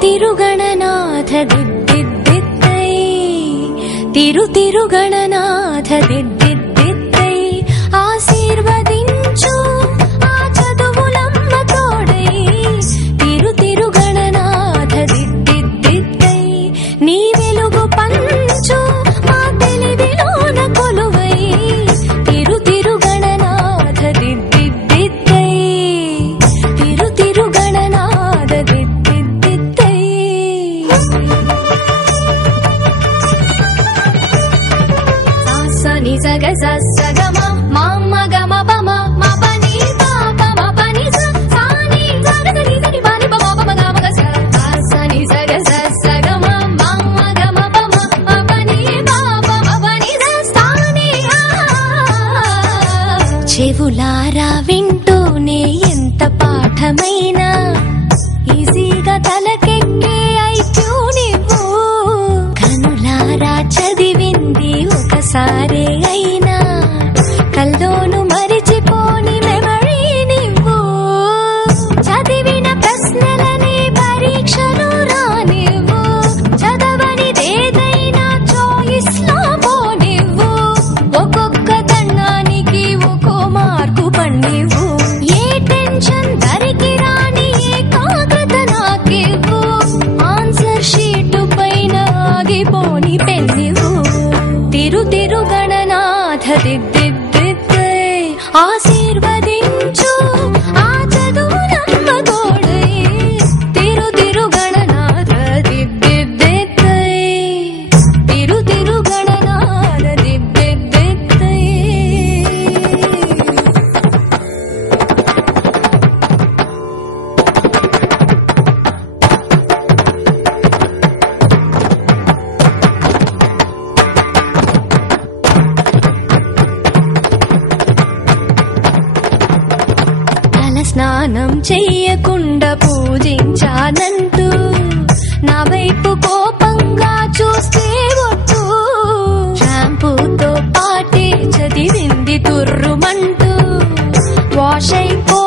తిరుగణనాథ దిద్దిద్దిద్దై తిరుగణనాథ దిద్దిద్దిద్దై ఆశీర్వదించు ఆ చదువులమ్మ తోడై తిరుగణనాథ దిద్దిద్దిద్దై నీ వెలుగు పంచు మా తెలివిలోన కొలువై తిరుగణనాథ దిద్దిద్దిద్దై తిరుగణనాథ దిద్దిద్దిద్దై సాసని సగ సగమ మమ గమ పమ మపని పాప మపని సాని సగని సని పని పమ పమ గమ గస సాసని సగ సగమ మమ గమ పమ మపని పాప మపని సాని చెవులారా వింటూనే ఎంత పాఠమైనా ఈజీగా తలకెక్కే ఐక్యూ నువ్వు కనులారా చదివింది ఒకసారే అయినా కల్లోను మరిచిపోని మెమరీ నువ్వు చదివిన ప్రశ్నలని పరీక్షలు రానివ్వు చదవనిదేదైనా చాయిస్ లో పోనివ్వు ఒక్కొక్క దండానికి ఒక్కో మార్కు పండివ్వు ఏ టెన్షన్ దరికి రాని ఏకాగ్రత నాకివ్వు ఆన్సర్ షీటు పైన ఆగిపోని పెన్నివ్వు తిరుగణనాథ దిద్దిద్దిద్దై ఆశీర్వదించు ఆ చదువులమ్మ తోడై తిరుగణనాథ దిద్దిద్దిద్దై తిరుగణనాథ దిద్దిద్దిద్దై స్నానం చెయ్యకుండా పూజించానంటూ నా వైపు కోపంగా చూస్తే ఒట్టు షాంపూతో పాటే చదివింది తుర్రుమంటూ వాష్ అయిపో